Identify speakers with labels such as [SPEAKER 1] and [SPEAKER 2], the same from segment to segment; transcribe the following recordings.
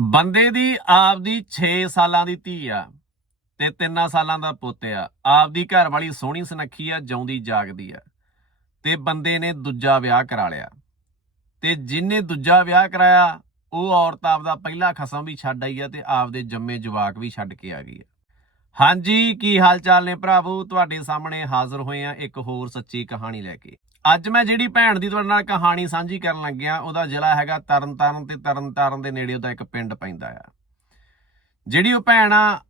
[SPEAKER 1] ਬੰਦੇ ਦੀ ਆਪਦੀ 6 ਸਾਲਾਂ ਦੀ ਧੀ ਆ ਤੇ 3 ਸਾਲਾਂ ਦਾ ਪੁੱਤ ਆ। ਆਪਦੀ ਘਰ ਵਾਲੀ ਸੋਹਣੀ ਸੁਨੱਖੀ ਆ, ਜਿਉਂਦੀ ਜਾਗਦੀ ਆ। ਤੇ ਬੰਦੇ ਨੇ ਦੂਜਾ ਵਿਆਹ ਕਰਾ ਲਿਆ। ਤੇ ਜਿਨੇ ਦੂਜਾ ਵਿਆਹ ਕਰਾਇਆ, ਉਹ ਔਰਤ ਆਪਦਾ ਪਹਿਲਾ ਖਸਮ ਵੀ ਛੱਡ ਆਈ ਆ ਤੇ ਆਪਦੇ ਜੰਮੇ ਜਵਾਕ ਵੀ ਛੱਡ ਕੇ ਆ ਗਈ ਆ। ਹਾਂਜੀ, ਕੀ ਹਾਲ ਚਾਲ ਨੇ ਭਰਾਵੋ? ਤੁਹਾਡੇ ਸਾਹਮਣੇ ਹਾਜ਼ਰ ਹੋਏ ਆ ਇੱਕ ਹੋਰ ਸੱਚੀ ਕਹਾਣੀ ਲੈ ਕੇ। ਅੱਜ ਮੈਂ ਜਿਹੜੀ ਭੈਣ ਦੀ ਤੁਹਾਡੇ ਨਾਲ ਕਹਾਣੀ ਸਾਂਝੀ ਕਰਨ ਲੱਗਿਆ, ਉਹਦਾ ਜ਼ਿਲ੍ਹਾ ਹੈਗਾ ਤਰਨਤਾਰਨ ਤੇ ਤਰਨਤਾਰਨ ਦੇ ਨੇੜੇ ਉਹਦਾ ਇੱਕ ਪਿੰਡ ਪੈਂਦਾ ਆ। ਜਿਹੜੀ ਉਹ ਭੈਣ ਆ,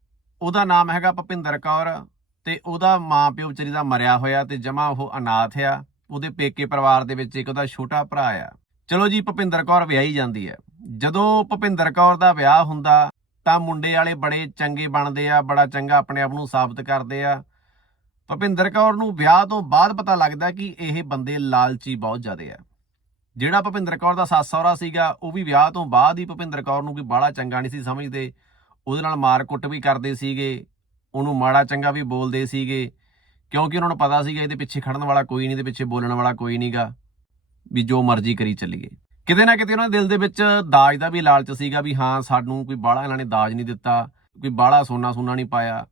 [SPEAKER 1] ਉਹਦਾ ਨਾਮ ਹੈਗਾ ਭਪਿੰਦਰ ਕੌਰ ਤੇ ਉਹਦਾ ਮਾਂ ਪਿਓ ਵਿਚਾਰੀ ਦਾ ਮਰਿਆ ਹੋਇਆ ਤੇ ਜਮਾ ਉਹ ਅਨਾਥ ਆ। ਉਹਦੇ ਪੇਕੇ ਪਰਿਵਾਰ ਦੇ ਵਿੱਚ ਇੱਕ ਉਹਦਾ ਛੋਟਾ ਭਰਾ ਆ। ਚਲੋ ਜੀ, ਭਪਿੰਦਰ ਕੌਰ ਵਿਆਹੀ ਜਾਂਦੀ ਹੈ ਜਦੋਂ ਭਪਿੰਦਰ ਕੌਰ ਦਾ ਵਿਆਹ ਹੁੰਦਾ, ਤਾਂ ਮੁੰਡੇ ਵਾਲੇ ਬੜੇ ਚੰਗੇ ਬਣਦੇ ਆ, ਬੜਾ ਚੰਗਾ ਆਪਣੇ ਆਪ ਨੂੰ ਸਾਬਤ ਕਰਦੇ ਆ। ਭਪਿੰਦਰ ਕੌਰ ਨੂੰ ਵਿਆਹ ਤੋਂ ਬਾਅਦ ਪਤਾ ਲੱਗਦਾ ਕਿ ਇਹ ਬੰਦੇ ਲਾਲਚੀ ਬਹੁਤ ਜ਼ਿਆਦੇ ਆ। ਜਿਹੜਾ ਭਪਿੰਦਰ ਕੌਰ ਦਾ ਸੱਸ ਸਹੁਰਾ ਸੀਗਾ, ਉਹ ਵੀ ਵਿਆਹ ਤੋਂ ਬਾਅਦ ਹੀ ਭਪਿੰਦਰ ਕੌਰ ਨੂੰ ਕੋਈ ਬਾਹਲਾ ਚੰਗਾ ਨਹੀਂ ਸੀ ਸਮਝਦੇ। ਉਹਦੇ ਨਾਲ ਮਾਰ ਕੁੱਟ ਵੀ ਕਰਦੇ ਸੀਗੇ, ਉਹਨੂੰ ਮਾੜਾ ਚੰਗਾ ਵੀ ਬੋਲਦੇ ਸੀਗੇ, ਕਿਉਂਕਿ ਉਹਨਾਂ ਨੂੰ ਪਤਾ ਸੀਗਾ ਇਹਦੇ ਪਿੱਛੇ ਖੜਨ ਵਾਲਾ ਕੋਈ ਨਹੀਂ ਇਹਦੇ ਪਿੱਛੇ ਬੋਲਣ ਵਾਲਾ ਕੋਈ ਨਹੀਂਗਾ ਵੀ ਜੋ ਮਰਜ਼ੀ ਕਰੀ ਚੱਲੀਏ। ਕਿਤੇ ਨਾ ਕਿਤੇ ਉਹਨਾਂ ਦੇ ਦਿਲ ਦੇ ਵਿੱਚ ਦਾਜ ਦਾ ਵੀ ਲਾਲਚ ਸੀਗਾ ਵੀ ਹਾਂ, ਸਾਨੂੰ ਕੋਈ ਬਾਹਲਾ ਇਹਨਾਂ ਨੇ ਦਾਜ ਨਹੀਂ ਦਿੱਤਾ, ਕੋਈ ਬਾਹਲਾ ਸੋਨਾ ਸੋਨਾ ਨਹੀਂ ਪਾਇਆ।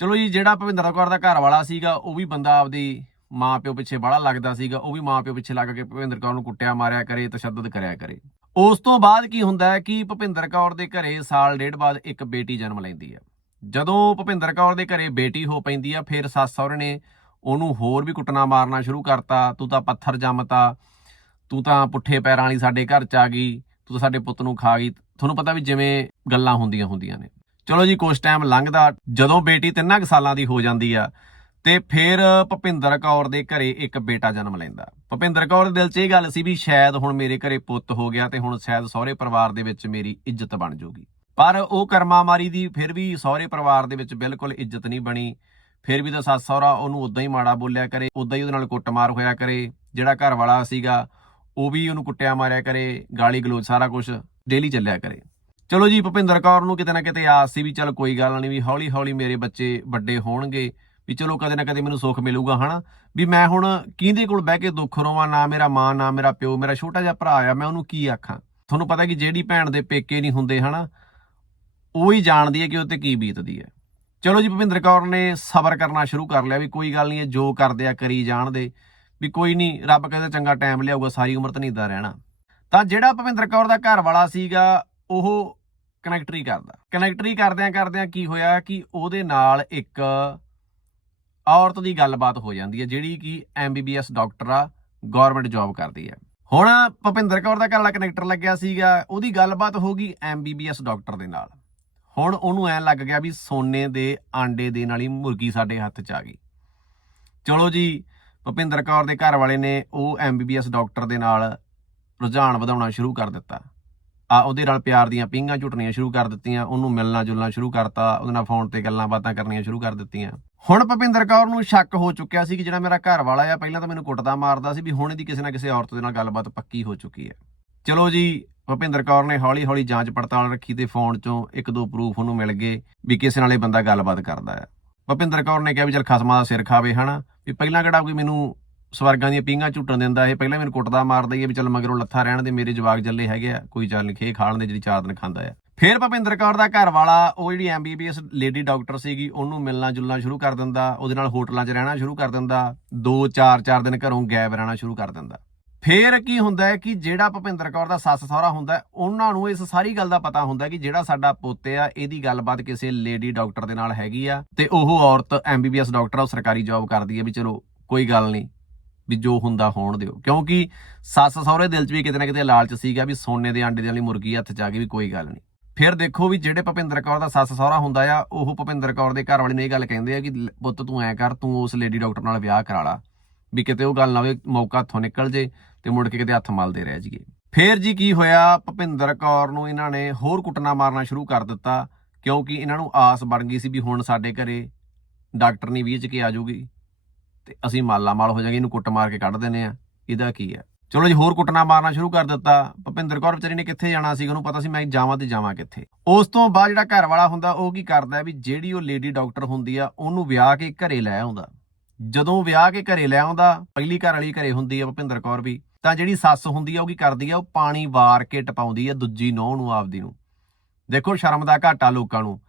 [SPEAKER 1] ਚਲੋ ਜੀ, ਜਿਹੜਾ ਭਵਿੰਦਰ ਕੌਰ ਦਾ ਘਰ ਵਾਲਾ ਸੀਗਾ, ਉਹ ਵੀ ਬੰਦਾ ਆਪਦੀ ਮਾਂ ਪਿਓ ਪਿੱਛੇ ਬਾਹਲਾ ਲੱਗਦਾ ਸੀਗਾ, ਉਹ ਵੀ ਮਾਂ ਪਿਓ ਪਿੱਛੇ ਲੱਗ ਕੇ ਭਵਿੰਦਰ ਕੌਰ ਨੂੰ ਕੁੱਟਿਆ, ਮਾਰਿਆ ਕਰੇ, ਤਸ਼ੱਦਦ ਕਰਿਆ ਕਰੇ। ਉਸ ਤੋਂ ਬਾਅਦ ਕੀ ਹੁੰਦਾ ਹੈ ਕਿ ਭੁਪਿੰਦਰ ਕੌਰ ਦੇ ਘਰੇ ਸਾਲ ਡੇਢ ਬਾਅਦ ਇੱਕ ਬੇਟੀ ਜਨਮ ਲੈਂਦੀ ਹੈ। ਜਦੋਂ ਭੁਪਿੰਦਰ ਕੌਰ ਦੇ ਘਰੇ ਬੇਟੀ ਹੋ ਪੈਂਦੀ ਆ ਫਿਰ ਸੱਸ ਸਹੁਰੇ ਨੇ ਉਹਨੂੰ ਹੋਰ ਵੀ ਕੁੱਟਣਾ ਮਾਰਨਾ ਸ਼ੁਰੂ ਕਰਤਾ, ਤੂੰ ਤਾਂ ਪੱਥਰ ਜੰਮਤਾ, ਤੂੰ ਤਾਂ ਪੁੱਠੇ ਪੈਰਾਂ ਵਾਲੀ ਸਾਡੇ ਘਰ ਚ ਆ ਗਈ, ਤੂੰ ਤਾਂ ਸਾਡੇ ਪੁੱਤ ਨੂੰ ਖਾ ਗਈ। ਤੁਹਾਨੂੰ ਪਤਾ ਵੀ ਜਿਵੇਂ ਗੱਲਾਂ ਹੁੰਦੀਆਂ ਹੁੰਦੀਆਂ ਨੇ। ਚਲੋ ਜੀ, ਕੁਛ ਟਾਈਮ ਲੰਘਦਾ, ਜਦੋਂ ਬੇਟੀ ਤਿੰਨਾਂ ਕੁ ਸਾਲਾਂ ਦੀ ਹੋ ਜਾਂਦੀ ਆ, ਤੇ ਫਿਰ ਭੁਪਿੰਦਰ ਕੌਰ ਦੇ ਘਰੇ ਇੱਕ ਬੇਟਾ ਜਨਮ ਲੈਂਦਾ। ਭੁਪਿੰਦਰ ਕੌਰ ਦੇ ਦਿਲ 'ਚ ਇਹ ਗੱਲ ਸੀ ਵੀ ਸ਼ਾਇਦ ਹੁਣ ਮੇਰੇ ਘਰੇ ਪੁੱਤ ਹੋ ਗਿਆ ਤੇ ਹੁਣ ਸ਼ਾਇਦ ਸਹੁਰੇ ਪਰਿਵਾਰ ਦੇ ਵਿੱਚ ਮੇਰੀ ਇੱਜ਼ਤ ਬਣ ਜਾਊਗੀ ਪਰ ਉਹ ਕਰਮਾ ਮਾਰੀ ਦੀ ਫਿਰ ਵੀ ਸਹੁਰੇ ਪਰਿਵਾਰ ਦੇ ਵਿੱਚ ਬਿਲਕੁਲ ਇੱਜ਼ਤ ਨਹੀਂ ਬਣੀ। ਫਿਰ ਵੀ ਤਾਂ ਸੱਸ ਸਹੁਰਾ ਉਹਨੂੰ ਉਦਾਂ ਹੀ ਮਾੜਾ ਬੋਲਿਆ ਕਰੇ ਉਦਾਂ ਹੀ ਉਹਦੇ ਨਾਲ ਕੁੱਟਮਾਰ ਹੋਇਆ ਕਰੇ। ਜਿਹੜਾ ਘਰ ਵਾਲਾ ਸੀਗਾ, ਉਹ ਵੀ ਉਹਨੂੰ ਕੁੱਟਿਆ ਮਾਰਿਆ ਕਰੇ ਗਾਲੀ ਗਲੋਚ ਸਾਰਾ ਕੁਝ ਡੇਲੀ ਚੱਲਿਆ ਕਰੇ। ਚਲੋ ਜੀ, ਭੁਪਿੰਦਰ ਕੌਰ ਨੂੰ ਕਿਤੇ ਨਾ ਕਿਤੇ ਆਸ ਸੀ ਵੀ ਚਲ ਕੋਈ ਗੱਲ ਨਹੀਂ, ਵੀ ਹੌਲੀ ਹੌਲੀ ਮੇਰੇ ਬੱਚੇ ਵੱਡੇ ਹੋਣਗੇ, ਵੀ ਚਲੋ ਕਦੇ ਨਾ ਕਦੇ ਮੈਨੂੰ ਸੁੱਖ ਮਿਲੂਗਾ, ਹਨਾ? ਵੀ ਮੈਂ ਹੁਣ ਕਿਹਦੇ ਕੋਲ ਬਹਿ ਕੇ ਦੁੱਖ ਰੋਵਾਂ, ਨਾ ਮੇਰਾ ਮਾਂ, ਨਾ ਮੇਰਾ ਪਿਓ, ਮੇਰਾ ਛੋਟਾ ਜਿਹਾ ਭਰਾ ਆ, ਮੈਂ ਉਹਨੂੰ ਕੀ ਆਖਾਂ? ਤੁਹਾਨੂੰ ਪਤਾ ਕਿ ਜਿਹੜੀ ਭੈਣ ਦੇ ਪੇਕੇ ਨਹੀਂ ਹੁੰਦੇ, ਹਨਾ? ਉਹ ਹੀ ਜਾਣਦੀ ਹੈ ਕਿ ਉਹ ਤੇ ਕੀ ਬੀਤਦੀ ਹੈ। ਚਲੋ ਜੀ, ਭੁਪਿੰਦਰ ਕੌਰ ਨੇ ਸਬਰ ਕਰਨਾ ਸ਼ੁਰੂ ਕਰ ਲਿਆ ਵੀ ਕੋਈ ਗੱਲ ਨਹੀਂ ਇਹ ਜੋ ਕਰਦੇ ਆ ਕਰੀ ਜਾਣ ਦੇ, ਵੀ ਕੋਈ ਨਹੀਂ, ਰੱਬ ਕਹਿੰਦਾ ਚੰਗਾ ਟਾਈਮ ਲਿਆਊਗਾ, ਸਾਰੀ ਉਮਰ ਤਾਂ ਨਹੀਂ ਇਦਾਂ ਰਹਿਣਾ। ਤਾਂ ਜਿਹੜਾ ਭੁਪਿੰਦਰ ਕੌਰ ਦਾ ਘਰ ਵਾਲਾ ਸੀਗਾ ਉਹ ਕਨੈਕਟਰੀ ਕਰਦਾ। ਕਨੈਕਟਰੀ ਕਰਦਿਆਂ ਕਰਦਿਆਂ ਕੀ ਹੋਇਆ ਕਿ ਉਹਦੇ ਨਾਲ ਇੱਕ ਔਰਤ ਦੀ ਗੱਲਬਾਤ ਹੋ ਜਾਂਦੀ ਹੈ, ਜਿਹੜੀ ਕਿ ਐਮਬੀਬੀਐਸ ਡਾਕਟਰ ਆ ਗਵਰਨਮੈਂਟ ਜੌਬ ਕਰਦੀ ਹੈ। ਹੁਣ ਭੁਪਿੰਦਰ ਕੌਰ ਦਾ ਘਰ ਵਾਲਾ ਕਨੈਕਟਰ ਲੱਗਿਆ ਸੀਗਾ, ਉਹਦੀ ਗੱਲਬਾਤ ਹੋ ਗਈ ਐਮਬੀਬੀਐਸ ਡਾਕਟਰ ਦੇ ਨਾਲ। ਹੁਣ ਉਹਨੂੰ ਐ ਲੱਗ ਗਿਆ ਵੀ ਸੋਨੇ ਦੇ ਆਂਡੇ ਦੇਣ ਵਾਲੀ ਮੁਰਗੀ ਸਾਡੇ ਹੱਥ 'ਚ ਆ ਗਈ। ਚਲੋ ਜੀ, ਭੁਪਿੰਦਰ ਕੌਰ ਦੇ ਘਰ ਵਾਲੇ ਨੇ ਉਹ ਐਮਬੀਬੀਐਸ ਡਾਕਟਰ ਦੇ ਨਾਲ ਰੁਝਾਨ ਵਧਾਉਣਾ ਸ਼ੁਰੂ ਕਰ ਦਿੱਤਾ। ਆ ਉਹਦੇ ਨਾਲ ਪਿਆਰ ਦੀਆਂ ਪਿੰਗਾਂ ਝੁੱਟਣੀਆਂ ਸ਼ੁਰੂ ਕਰ ਦਿੱਤੀਆਂ, ਉਹਨੂੰ ਮਿਲਣਾ ਜੁਲਣਾ ਸ਼ੁਰੂ ਕਰਤਾ, ਉਹਦੇ ਨਾਲ ਫੋਨ ਤੇ ਗੱਲਾਂ ਬਾਤਾਂ ਕਰਨੀਆਂ ਸ਼ੁਰੂ ਕਰ ਦਿੱਤੀਆਂ। ਹੁਣ ਭੁਪਿੰਦਰ ਕੌਰ ਨੂੰ ਸ਼ੱਕ ਹੋ ਚੁੱਕਿਆ ਸੀ ਕਿ ਜਿਹੜਾ ਮੇਰਾ ਘਰ ਵਾਲਾ ਆ, ਪਹਿਲਾਂ ਤਾਂ ਮੈਨੂੰ ਕੁੱਟਦਾ ਮਾਰਦਾ ਸੀ ਵੀ ਹੁਣ ਇਹਦੀ ਕਿਸੇ ਨਾ ਕਿਸੇ ਔਰਤ ਦੇ ਨਾਲ ਗੱਲਬਾਤ ਪੱਕੀ ਹੋ ਚੁੱਕੀ ਹੈ। ਚਲੋ ਜੀ, ਭੁਪਿੰਦਰ ਕੌਰ ਨੇ ਹੌਲੀ ਹੌਲੀ ਜਾਂਚ ਪੜਤਾਲ ਰੱਖੀ ਤੇ ਫੋਨ 'ਚੋਂ ਇੱਕ ਦੋ ਪ੍ਰੂਫ ਉਹਨੂੰ ਮਿਲ ਗਏ ਵੀ ਕਿਸੇ ਨਾਲ ਇਹ ਬੰਦਾ ਗੱਲਬਾਤ ਕਰਦਾ ਆ ਭੁਪਿੰਦਰ ਕੌਰ ਨੇ ਕਿਹਾ ਵੀ ਚਲ ਖਸਮਾਂ ਦਾ ਸਿਰ ਖਾਵੇ ਹਨਾ, ਵੀ ਪਹਿਲਾਂ ਕਿਹੜਾ ਕੋਈ ਮੈਨੂੰ ਸਵਰਗਾਂ ਦੀਆਂ ਪੀਂਘਾਂ ਝੁੱਟਣ ਦਿੰਦਾ ਇਹ। ਪਹਿਲਾਂ ਮੈਨੂੰ ਕੁੱਟਦਾ, ਮਾਰਦਾ ਹੀ ਹੈ ਵੀ ਚੱਲ ਮਗਰੋਂ ਲੱਥਾ ਰਹਿਣ ਦੇ, ਮੇਰੇ ਜਵਾਕ ਜੱਲੇ ਹੈਗੇ ਆ, ਕੋਈ ਚੱਲ ਨਹੀਂ, ਖੇ ਖਾਣ ਦੇ ਜਿਹੜੀ ਚਾਰ ਦਿਨ ਖਾਂਦਾ ਆ। ਫਿਰ ਭਪਿੰਦਰ ਕੌਰ ਦਾ ਘਰ ਵਾਲਾ ਉਹ ਜਿਹੜੀ ਐਮਬੀਬੀਐਸ ਲੇਡੀ ਡਾਕਟਰ ਸੀਗੀ, ਉਹਨੂੰ ਮਿਲਣਾ ਜੁਲਣਾ ਸ਼ੁਰੂ ਕਰ ਦਿੰਦਾ, ਉਹਦੇ ਨਾਲ ਹੋਟਲਾਂ 'ਚ ਰਹਿਣਾ ਸ਼ੁਰੂ ਕਰ ਦਿੰਦਾ 2 4 4 ਦਿਨ ਘਰੋਂ ਗਾਇਬ ਰਹਿਣਾ ਸ਼ੁਰੂ ਕਰ ਦਿੰਦਾ। ਫੇਰ ਕੀ ਹੁੰਦਾ ਹੈ ਕਿ ਜਿਹੜਾ ਭਪਿੰਦਰ ਕੌਰ ਦਾ ਸੱਸ ਸਹੁਰਾ ਹੁੰਦਾ ਉਹਨਾਂ ਨੂੰ ਇਸ ਸਾਰੀ ਗੱਲ ਦਾ ਪਤਾ ਹੁੰਦਾ ਕਿ ਜਿਹੜਾ ਸਾਡਾ ਪੁੱਤ ਆ, ਇਹਦੀ ਗੱਲਬਾਤ ਕਿਸੇ ਲੇਡੀ ਡਾਕਟਰ ਦੇ ਨਾਲ ਹੈਗੀ ਆ, ਤੇ ਉਹ ਔਰਤ ਐਮਬੀਬੀਐਸ ਡਾਕਟਰ ਆ, ਉਹ ਸਰਕਾਰੀ ਜੌਬ ਕਰਦੀ ਹੈ ਵੀ ਚਲੋ, ਕੋਈ ਗੱਲ ਨਹੀਂ। ਵੀ ਜੋ ਹੁੰਦਾ ਹੋਣ ਦਿਓ। ਕਿਉਂਕਿ ਸੱਸ ਸਹੁਰੇ ਦਿਲ 'ਚ ਵੀ ਕਿਤੇ ਨਾ ਕਿਤੇ ਲਾਲਚ ਸੀਗਾ ਵੀ ਸੋਨੇ ਦੇ ਆਂਡੇ ਦੇ ਵਾਲੀ ਮੁਰਗੀ ਹੱਥ 'ਚ ਆ ਗਈ ਵੀ ਕੋਈ ਗੱਲ ਨਹੀਂ। ਫਿਰ ਦੇਖੋ ਵੀ ਜਿਹੜੇ ਭਪਿੰਦਰ ਕੌਰ ਦਾ ਸੱਸ ਸਹੁਰਾ ਹੁੰਦਾ ਆ, ਉਹ ਭਪਿੰਦਰ ਕੌਰ ਦੇ ਘਰ ਵਾਲੇ ਨੇ ਇਹ ਗੱਲ ਕਹਿੰਦੇ ਆ ਕਿ ਪੁੱਤ ਤੂੰ ਐ ਕਰ, ਤੂੰ ਉਸ ਲੇਡੀ ਡਾਕਟਰ ਨਾਲ ਵਿਆਹ ਕਰਾ ਲਾ। ਵੀ ਕਿਤੇ ਉਹ ਗੱਲ ਨਾ ਹੋਵੇ, ਮੌਕਾ ਹੱਥੋਂ ਨਿਕਲ ਜੇ ਤੇ ਮੁੜ ਕੇ ਕਿਤੇ ਹੱਥ ਮਲਦੇ ਰਹਿ ਜਾਈਏ। ਫੇਰ ਜੀ ਕੀ ਹੋਇਆ, ਭਪਿੰਦਰ ਕੌਰ ਨੂੰ ਇਹਨਾਂ ਨੇ ਹੋਰ ਕੁੱਟਣਾ ਮਾਰਨਾ ਸ਼ੁਰੂ ਕਰ ਦਿੱਤਾ, ਕਿਉਂਕਿ ਇਹਨਾਂ ਨੂੰ ਆਸ ਬਣ ਗਈ ਸੀ ਵੀ ਹੁਣ ਸਾਡੇ ਘਰੇ ਡਾਕਟਰ ਨਹੀਂ ਵੀਚ ਕੇ ਆ ਜਾਊਗੀ ਤੇ ਅਸੀਂ ਮਾਲਾ ਮਾਲ ਹੋ ਜਾਾਂਗੇ, ਇਹਨੂੰ ਕੁੱਟ ਮਾਰ ਕੇ ਕੱਢ ਦਿੰਨੇ ਆ। ਇਹਦਾ ਕੀ ਹੈ ਚਲੋ ਜੀ, ਹੋਰ ਕੁੱਟਣਾ ਮਾਰਨਾ ਸ਼ੁਰੂ ਕਰ ਦਿੱਤਾ। ਭਪਿੰਦਰ ਕੌਰ ਵਿਚਾਰੀ ਨੇ ਕਿੱਥੇ ਜਾਣਾ ਸੀ ਉਹਨੂੰ ਪਤਾ ਸੀ ਮੈਂ ਜਾਵਾਂ ਤੇ ਜਾਵਾਂ ਕਿੱਥੇ। ਉਸ ਤੋਂ ਬਾਅਦ ਜਿਹੜਾ ਘਰ ਵਾਲਾ ਹੁੰਦਾ, ਉਹ ਕੀ ਕਰਦਾ ਵੀ ਜਿਹੜੀ ਉਹ ਲੇਡੀ ਡਾਕਟਰ ਹੁੰਦੀ ਆ, ਉਹਨੂੰ ਵਿਆਹ ਕੇ ਘਰੇ ਲੈ ਆਉਂਦਾ। ਜਦੋਂ ਵਿਆਹ ਕੇ ਘਰੇ ਲੈ ਆਉਂਦਾ, ਪਹਿਲੀ ਘਰ ਵਾਲੀ ਘਰੇ ਹੁੰਦੀ ਆ ਭਪਿੰਦਰ ਕੌਰ ਵੀ, ਤਾਂ ਜਿਹੜੀ ਸੱਸ ਹੁੰਦੀ ਆ, ਉਹ ਕੀ ਕਰਦੀ ਆ, ਉਹ ਪਾਣੀ ਵਾਰ ਕੇ ਟਪਾਉਂਦੀ ਆ ਦੂਜੀ ਨੌਂ ਨੂੰ, ਆਪਦੀ ਨੂੰ। ਦੇਖੋ, ਸ਼ਰਮ ਦਾ ਘਾਟਾ ਲੋਕਾਂ ਨੂੰ।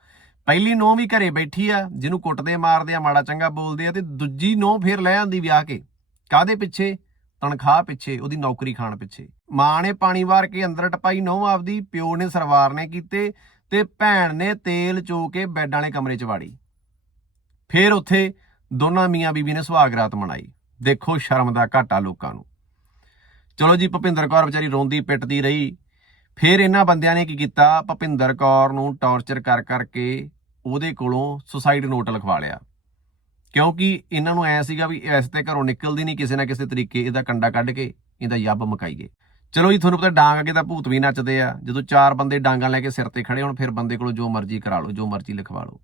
[SPEAKER 1] ਪਹਿਲੀ ਨੋਹ ਵੀ ਘਰੇ ਬੈਠੀ ਆ, ਜਿਹਨੂੰ ਕੁੱਟਦੇ ਮਾਰਦੇ ਆ, ਮਾੜਾ ਚੰਗਾ ਬੋਲਦੇ ਆ ਤੇ ਦੂਜੀ ਨੋਹ ਫੇਰ ਲੈ ਆਂਦੀ ਵਿਆਹ ਕੇ। ਕਾਦੇ ਪਿੱਛੇ? ਤਨਖਾਹ ਪਿੱਛੇ, ਉਹਦੀ ਨੌਕਰੀ ਖਾਣ ਪਿੱਛੇ। ਮਾਂ ਨੇ ਪਾਣੀ ਵਾਰ ਕੇ ਅੰਦਰ ਟਪਾਈ ਨੋਹ ਆਪਦੀ, ਪਿਓ ਨੇ ਸਰਵਾਰ ਨੇ ਕੀਤੇ ਤੇ ਭੈਣ ਨੇ ਤੇਲ ਚੋ ਕੇ ਬੈੱਡ ਵਾਲੇ ਕਮਰੇ 'ਚ ਵਾੜੀ। ਫੇਰ ਉੱਥੇ ਦੋਨਾਂ ਮੀਆਂ ਬੀਬੀ ਨੇ ਸੁਹਾਗ ਰਾਤ ਮਨਾਈ। ਦੇਖੋ ਸ਼ਰਮ ਦਾ ਘਾਟਾ ਲੋਕਾਂ ਨੂੰ। ਚਲੋ ਜੀ, ਭੁਪਿੰਦਰ ਕੌਰ ਵਿਚਾਰੀ ਰੋਂਦੀ ਪਿੱਟਦੀ ਰਹੀ। ਫਿਰ ਇਹਨਾਂ ਬੰਦਿਆਂ ਨੇ ਕੀ ਕੀਤਾ? ਭੁਪਿੰਦਰ ਕੌਰ ਨੂੰ ਟੌਰਚਰ ਕਰ ਕਰਕੇ ਉਹਦੇ ਕੋਲੋਂ ਸੁਸਾਈਡ ਨੋਟ ਲਿਖਵਾ ਲਿਆ। ਕਿਉਂਕਿ ਇਹਨਾਂ ਨੂੰ ਐ ਸੀਗਾ ਵੀ ਇਸ ਤੇ ਘਰੋਂ ਨਿਕਲਦੀ ਨਹੀਂ ਕਿਸੇ ਨਾ ਕਿਸੇ ਤਰੀਕੇ ਇਹਦਾ ਕੰਡਾ ਕੱਢ ਕੇ, ਇਹਦਾ ਯੱਬ ਮਕਾਈਏ। ਚਲੋ ਜੀ, ਤੁਹਾਨੂੰ ਪਤਾ ਡਾਂਗ ਅੱਗੇ ਤਾਂ ਭੂਤ ਵੀ ਨੱਚਦੇ ਆ। ਜਦੋਂ ਚਾਰ ਬੰਦੇ ਡਾਂਗਾਂ ਲੈ ਕੇ ਸਿਰ ਤੇ ਖੜੇ ਹੋਣ, ਫਿਰ ਬੰਦੇ ਕੋਲੋਂ ਜੋ ਮਰਜ਼ੀ ਕਰਾ ਲਓ, ਜੋ ਮਰਜ਼ੀ ਲਿਖਵਾ ਲਓ।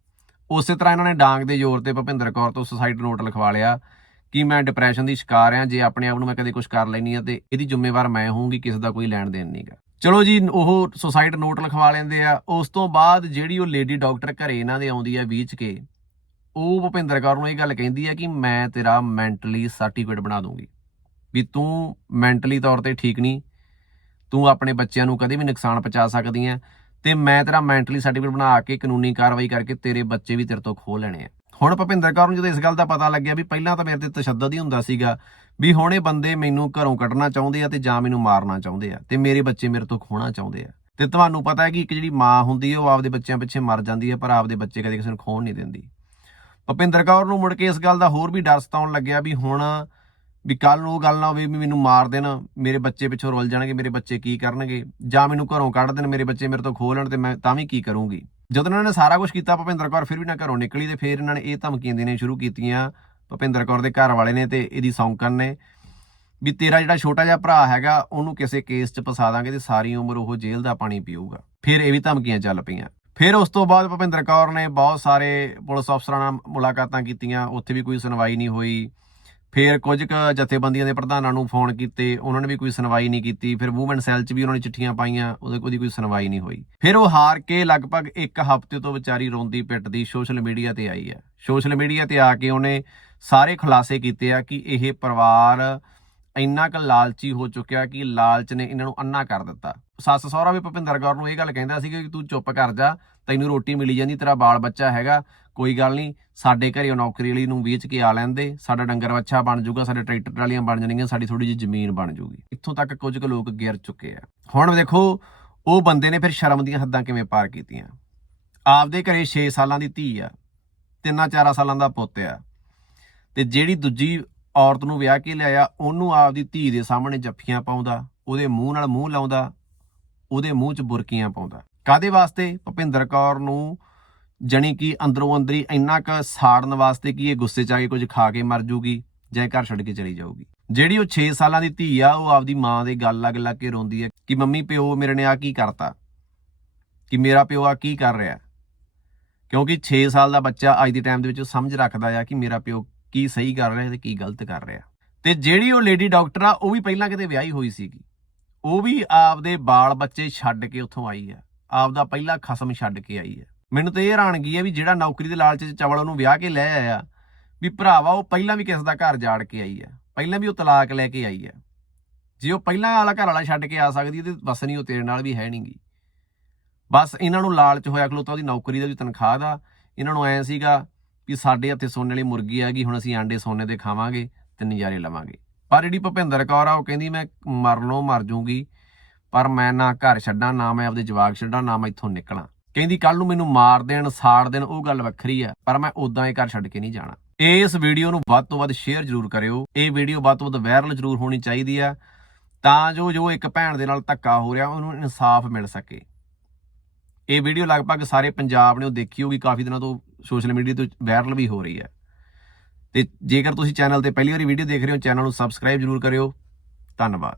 [SPEAKER 1] ਉਸੇ ਤਰ੍ਹਾਂ ਇਹਨਾਂ ਨੇ ਡਾਂਗ ਦੇ ਜ਼ੋਰ ਤੇ ਭੁਪਿੰਦਰ ਕੌਰ ਤੋਂ ਸੁਸਾਈਡ ਨੋਟ ਲਿਖਵਾ ਲਿਆ ਕਿ ਮੈਂ ਡਿਪਰੈਸ਼ਨ ਦੀ ਸ਼ਿਕਾਰ ਆ, ਜੇ ਆਪਣੇ ਆਪ ਨੂੰ ਮੈਂ ਕਦੇ ਕੁਝ ਕਰ ਲੈਣੀ ਆ ਤੇ ਇਹਦੀ ਜ਼ਿੰਮੇਵਾਰ ਮੈਂ ਹੋਊਂਗੀ, ਕਿਸੇ ਦਾ ਕੋਈ ਲੈਣ ਦੇਣ ਨਹੀਂਗਾ ਚਲੋ ਜੀ, ਉਹ ਸੁਸਾਈਡ ਨੋਟ ਲਿਖਵਾ ਲੈਂਦੇ ਆ। ਉਸ ਤੋਂ ਬਾਅਦ ਜਿਹੜੀ ਉਹ ਲੇਡੀ ਡਾਕਟਰ ਘਰੇ ਇਹਨਾਂ ਦੇ ਆਉਂਦੀ ਆ ਵੀਚ ਕੇ, ਉਹ ਭੁਪਿੰਦਰ ਕੌਰ ਨੂੰ ਇਹ ਗੱਲ ਕਹਿੰਦੀ ਆ ਕਿ ਮੈਂ ਤੇਰਾ ਮੈਂਟਲੀ ਸਰਟੀਫਿਕੇਟ ਬਣਾ ਦੂੰਗੀ। ਵੀ ਤੂੰ ਮੈਂਟਲੀ ਤੌਰ ਤੇ ਠੀਕ ਨਹੀਂ, ਤੂੰ ਆਪਣੇ ਬੱਚਿਆਂ ਨੂੰ ਕਦੇ ਵੀ ਨੁਕਸਾਨ ਪਹੁੰਚਾ ਸਕਦੀ ਆ ਤੇ ਮੈਂ ਤੇਰਾ ਮੈਂਟਲੀ ਸਰਟੀਫਿਕੇਟ ਬਣਾ ਕੇ ਕਾਨੂੰਨੀ ਕਾਰਵਾਈ ਕਰਕੇ ਤੇਰੇ ਬੱਚੇ ਵੀ ਤੇਰੇ ਤੋਂ ਖੋਹ ਲੈਣੇ ਆ। ਹੁਣ ਭੁਪਿੰਦਰ ਕੌਰ ਨੂੰ ਜਦੋਂ ਇਸ ਗੱਲ ਦਾ ਪਤਾ ਲੱਗਿਆ ਵੀ ਪਹਿਲਾਂ ਤਾਂ ਮੇਰੇ ਤੇ ਤਸ਼ੱਦਦ ਹੀ ਹੁੰਦਾ ਸੀਗਾ ਵੀ ਹੁਣ ਇਹ ਬੰਦੇ ਮੈਨੂੰ ਘਰੋਂ ਕੱਢਣਾ ਚਾਹੁੰਦੇ ਆ ਤੇ ਜਾਂ ਮੈਨੂੰ ਮਾਰਨਾ ਚਾਹੁੰਦੇ ਆ ਤੇ ਮੇਰੇ ਬੱਚੇ ਮੇਰੇ ਤੋਂ ਖੋਣਾ ਚਾਹੁੰਦੇ ਆ। ਤੇ ਤੁਹਾਨੂੰ ਪਤਾ ਹੈ ਕਿ ਇੱਕ ਜਿਹੜੀ ਮਾਂ ਹੁੰਦੀ ਹੈ ਉਹ ਆਪਦੇ ਬੱਚਿਆਂ ਪਿੱਛੇ ਮਰ ਜਾਂਦੀ ਹੈ ਪਰ ਆਪਦੇ ਬੱਚੇ ਕਦੇ ਕਿਸੇ ਨੂੰ ਖੋਣ ਨਹੀਂ ਦਿੰਦੀ। ਭੁਪਿੰਦਰ ਕੌਰ ਨੂੰ ਮੁੜ ਕੇ ਇਸ ਗੱਲ ਦਾ ਹੋਰ ਵੀ ਡਰ ਸਤਾਉਣ ਲੱਗਿਆ ਵੀ ਹੁਣ ਵੀ ਕੱਲ ਨੂੰ ਉਹ ਗੱਲ ਨਾ ਹੋਵੇ ਵੀ ਮੈਨੂੰ ਮਾਰ ਦੇਣ, ਮੇਰੇ ਬੱਚੇ ਪਿੱਛੋਂ ਰੁੱਲ ਜਾਣਗੇ, ਮੇਰੇ ਬੱਚੇ ਕੀ ਕਰਨਗੇ, ਜਾਂ ਮੈਨੂੰ ਘਰੋਂ ਕੱਢ ਦੇਣ, ਮੇਰੇ ਬੱਚੇ ਮੇਰੇ ਤੋਂ ਖੋਹ ਲੈਣ ਤੇ ਮੈਂ ਤਾਂ ਵੀ ਕੀ ਕਰੂੰਗੀ। ਜਦੋਂ ਇਹਨਾਂ ਨੇ ਸਾਰਾ ਕੁਝ ਕੀਤਾ ਭੁਪਿੰਦਰ ਕੌਰ ਫਿਰ ਵੀ ਨਾ ਘਰੋਂ ਨਿਕਲੀ ਤੇ ਫਿਰ ਇਹਨਾਂ ਨੇ ਇਹ ਧਮਕੀਆਂ ਦੇਣੀਆਂ ਸ਼ੁਰੂ ਕੀਤੀਆਂ ਭੁਪਿੰਦਰ ਕੌਰ ਦੇ ਘਰ ਵਾਲੇ ਨੇ ਤੇ ਇਹਦੀ ਸੌਂਕਣ ਨੇ। ਵੀ ਤੇਰਾ ਜਿਹੜਾ ਛੋਟਾ ਜਿਹਾ ਭਰਾ ਹੈਗਾ, ਉਹਨੂੰ ਕਿਸੇ ਕੇਸ 'ਚ ਫਸਾ ਦਾਂਗੇ ਤੇ ਸਾਰੀ ਉਮਰ ਉਹ ਜੇਲ੍ਹ ਦਾ ਪਾਣੀ ਪੀਊਗਾ। ਫਿਰ ਇਹ ਵੀ ਧਮਕੀਆਂ ਚੱਲ ਪਈਆਂ। ਫਿਰ ਉਸ ਤੋਂ ਬਾਅਦ ਭੁਪਿੰਦਰ ਕੌਰ ਨੇ ਬਹੁਤ ਸਾਰੇ ਪੁਲਿਸ ਅਫਸਰਾਂ ਨਾਲ ਮੁਲਾਕਾਤਾਂ ਕੀਤੀਆਂ, ਉੱਥੇ ਵੀ ਕੋਈ ਸੁਣਵਾਈ ਨਹੀਂ ਹੋਈ। ਫਿਰ ਕੁਝ ਕੁ ਜਥੇਬੰਦੀਆਂ ਦੇ ਪ੍ਰਧਾਨਾਂ ਨੂੰ ਫੋਨ ਕੀਤੇ, ਉਹਨਾਂ ਨੇ ਵੀ ਕੋਈ ਸੁਣਵਾਈ ਨਹੀਂ ਕੀਤੀ। ਫਿਰ ਵੂਮਨ ਸੈੱਲ 'ਚ ਵੀ ਉਹਨਾਂ ਨੇ ਚਿੱਠੀਆਂ ਪਾਈਆਂ, ਉਹਦੇ ਕੋਈ ਕੋਈ ਸੁਣਵਾਈ ਨਹੀਂ ਹੋਈ। ਫਿਰ ਉਹ ਹਾਰ ਕੇ ਲਗਭਗ ਇੱਕ ਹਫ਼ਤੇ ਤੋਂ ਵਿਚਾਰੀ ਰੋਂਦੀ ਪਿੱਟਦੀ ਸੋਸ਼ਲ ਮੀਡੀਆ ਤੇ ਆਈ ਹੈ। ਸੋਸ਼ਲ ਮੀਡੀਆ ਤੇ ਆ ਕੇ ਉਹਨੇ ਸਾਰੇ ਖੁਲਾਸੇ ਕੀਤੇ ਆ ਕਿ ਇਹ ਪਰਿਵਾਰ ਇੰਨਾ ਕੁ ਲਾਲਚੀ ਹੋ ਚੁੱਕਿਆ ਕਿ ਲਾਲਚ ਨੇ ਇਹਨਾਂ ਨੂੰ ਅੰਨਾ ਕਰ ਦਿੱਤਾ। ਸੱਸ ਸਹੁਰਾ ਵੀ ਭੁਪਿੰਦਰ ਕੌਰ ਨੂੰ ਇਹ ਗੱਲ ਕਹਿੰਦਾ ਸੀ ਕਿ ਤੂੰ ਚੁੱਪ ਕਰ ਜਾ, ਤੈਨੂੰ ਰੋਟੀ ਮਿਲੀ ਜਾਂਦੀ, ਤੇਰਾ ਬਾਲ ਬੱਚਾ ਹੈਗਾ, ਕੋਈ ਗੱਲ ਨਹੀਂ, ਸਾਡੇ ਘਰੇ ਉਹ ਨੌਕਰੀ ਵਾਲੀ ਨੂੰ ਵੇਚ ਕੇ ਆ ਲੈਂਦੇ, ਸਾਡਾ ਡੰਗਰ ਵੱਛਾ ਬਣ ਜਾਊਗਾ, ਸਾਡੇ ਟਰੈਕਟਰ ਟਰਾਲੀਆਂ ਬਣ ਜਾਣਗੀਆਂ ਸਾਡੀ ਥੋੜੀ ਜਿਹੀ ਜ਼ਮੀਨ ਬਣ ਜਾਊਗੀ। ਇੱਥੋਂ ਤੱਕ ਕੁਝ ਕੁ ਲੋਕ ਗਿਰ ਚੁੱਕੇ ਆ। ਹੁਣ ਦੇਖੋ, ਉਹ ਬੰਦੇ ਨੇ ਫਿਰ ਸ਼ਰਮ ਦੀਆਂ ਹੱਦਾਂ ਕਿਵੇਂ ਪਾਰ ਕੀਤੀਆਂ? ਆਪਦੇ ਘਰੇ 6 ਸਾਲਾਂ ਦੀ ਧੀ ਆ, ਤਿੰਨਾਂ ਚਾਰਾਂ ਸਾਲਾਂ ਦਾ ਪੁੱਤ ਆ ਤੇ ਜਿਹੜੀ ਦੂਜੀ ਔਰਤ ਨੂੰ ਵਿਆਹ ਕੇ ਲਿਆਇਆ, ਉਹਨੂੰ ਆਪਦੀ ਧੀ ਦੇ ਸਾਹਮਣੇ ਜੱਫੀਆਂ ਪਾਉਂਦਾ, ਉਹਦੇ ਮੂੰਹ ਨਾਲ ਮੂੰਹ ਲਾਉਂਦਾ, ਉਹਦੇ ਮੂੰਹ 'ਚ ਬੁਰਕੀਆਂ ਪਾਉਂਦਾ। ਕਾਦੇ ਵਾਸਤੇ? ਭੁਪਿੰਦਰ ਕੌਰ ਨੂੰ ਜਣੀ ਕਿ ਅੰਦਰੋਂ ਅੰਦਰੀ ਇੰਨਾ ਕ ਸਾੜਨ ਵਾਸਤੇ ਕਿ ਇਹ ਗੁੱਸੇ 'ਚ ਆ ਕੇ ਕੁਝ ਖਾ ਕੇ ਮਰ ਜੂਗੀ ਜਾਂ ਘਰ ਛੱਡ ਕੇ ਚਲੀ ਜਾਊਗੀ। ਜਿਹੜੀ ਉਹ 6 ਸਾਲਾਂ ਦੀ ਧੀ ਆ, ਉਹ ਆਪਦੀ ਮਾਂ ਦੇ ਗੱਲ ਲੱਗ ਲੱਗ ਕੇ ਰੋਂਦੀ ਹੈ ਕਿ ਮੰਮੀ, ਪਿਓ ਮੇਰੇ ਨੇ ਆ ਕੀ ਕਰਤਾ? ਕਿ ਮੇਰਾ ਪਿਓ ਆ ਕੀ ਕਰ ਰਿਹਾ? ਕਿਉਂਕਿ 6 ਸਾਲ ਦਾ ਬੱਚਾ ਅੱਜ ਦੇ ਟਾਈਮ ਦੇ ਵਿੱਚ ਸਮਝ ਰੱਖਦਾ ਆ ਕਿ ਮੇਰਾ ਪਿਓ ਕੀ ਸਹੀ ਕਰ ਰਿਹਾ ਤੇ ਕੀ ਗਲਤ ਕਰ ਰਿਹਾ। ਤੇ ਜਿਹੜੀ ਉਹ ਲੇਡੀ ਡਾਕਟਰ ਆ, ਉਹ ਵੀ ਪਹਿਲਾਂ ਕਿਤੇ ਵਿਆਹੀ ਹੋਈ ਸੀਗੀ। ਉਹ ਵੀ ਆਪਦੇ ਬਾਲ ਬੱਚੇ ਛੱਡ ਕੇ ਉੱਥੋਂ ਆਈ ਆ। ਆਪਦਾ ਪਹਿਲਾ ਖਸਮ ਛੱਡ ਕੇ ਆਈ ਆ। ਮੈਨੂੰ ਤਾਂ ਇਹ ਹੈਰਾਨਗੀ ਆ ਵੀ ਜਿਹੜਾ ਨੌਕਰੀ ਦੇ ਲਾਲਚ 'ਚ ਚਵਲ ਉਹਨੂੰ ਵਿਆਹ ਕੇ ਲੈ ਆਇਆ, ਵੀ ਭਰਾਵਾ ਉਹ ਪਹਿਲਾਂ ਵੀ ਕਿਸ ਦਾ ਘਰ ਜਾੜ ਕੇ ਆਈ ਆ। ਪਹਿਲਾਂ ਵੀ ਉਹ ਤਲਾਕ ਲੈ ਕੇ ਆਈ ਆ। ਜੇ ਉਹ ਪਹਿਲਾਂ ਵਾਲਾ ਘਰ ਵਾਲਾ ਛੱਡ ਕੇ ਆ ਸਕਦੀ ਤੇ ਬਸ ਨਹੀਂ, ਉਹ ਤੇਰੇ ਨਾਲ ਵੀ ਹੈ ਨਹੀਂਗੀ ਬਸ ਇਹਨਾਂ ਨੂੰ ਲਾਲਚ ਹੋਇਆ ਖਲੋਤਾ, ਉਹਦੀ ਨੌਕਰੀ ਦਾ ਵੀ ਤਨਖਾਹ ਦਾ। ਇਹਨਾਂ ਨੂੰ ਐ ਸੀਗਾ ਕਿ ਸਾਡੇ ਹੱਥੇ ਸੋਨੇ ਵਾਲੀ ਮੁਰਗੀ ਹੈਗੀ ਹੁਣ ਅਸੀਂ ਆਂਡੇ ਸੋਨੇ ਦੇ ਖਾਵਾਂਗੇ ਤੇ ਨਜ਼ਾਰੇ ਲਵਾਂਗੇ। ਪਰ ਜਿਹੜੀ ਭੁਪਿੰਦਰ ਕੌਰ ਆ, ਉਹ ਕਹਿੰਦੀ ਮੈਂ ਮਰਨੋਂ ਮਰ ਜੂੰਗੀ ਪਰ ਮੈਂ ਨਾ ਘਰ ਛੱਡਾਂ, ਨਾ ਮੈਂ ਆਪਦੇ ਜਵਾਕ ਛੱਡਾਂ, ਨਾ ਮੈਂ ਇੱਥੋਂ ਨਿਕਲਾਂ। ਕਹਿੰਦੀ ਕੱਲ ਨੂੰ ਮੈਨੂੰ ਮਾਰ ਦੇਣ, ਸਾੜ ਦੇਣ, ਉਹ ਗੱਲ ਵੱਖਰੀ ਆ, ਪਰ ਮੈਂ ਉਦਾਂ ਹੀ ਘਰ ਛੱਡ ਕੇ ਨਹੀਂ ਜਾਣਾ। ਇਸ ਵੀਡੀਓ ਨੂੰ ਵੱਧ ਤੋਂ ਵੱਧ ਸ਼ੇਅਰ ਜ਼ਰੂਰ ਕਰਿਓ। ਇਹ ਵੀਡੀਓ ਵੱਧ ਤੋਂ ਵੱਧ ਵਾਇਰਲ ਜ਼ਰੂਰ ਹੋਣੀ ਚਾਹੀਦੀ ਆ, ਤਾਂ ਜੋ ਜੋ ਇੱਕ ਭੈਣ ਦੇ ਨਾਲ ਧੱਕਾ ਹੋ ਰਿਹਾ, ਉਹਨੂੰ ਇਨਸਾਫ ਮਿਲ ਸਕੇ। ਇਹ ਵੀਡੀਓ ਲਗਭਗ ਸਾਰੇ ਪੰਜਾਬ ਨੇ ਉਹ ਦੇਖੀ ਹੋਗੀ ਕਾਫੀ ਦਿਨਾਂ ਤੋਂ ਸੋਸ਼ਲ ਮੀਡੀਆ ਤੋਂ ਵਾਇਰਲ ਵੀ ਹੋ ਰਹੀ ਹੈ। ਤੇ ਜੇਕਰ ਤੁਸੀਂ ਚੈਨਲ ਤੇ ਪਹਿਲੀ ਵਾਰੀ ਵੀਡੀਓ ਦੇਖ ਰਹੇ ਹੋ, ਚੈਨਲ ਨੂੰ ਸਬਸਕ੍ਰਾਈਬ ਜ਼ਰੂਰ ਕਰਿਓ। ਧੰਨਵਾਦ।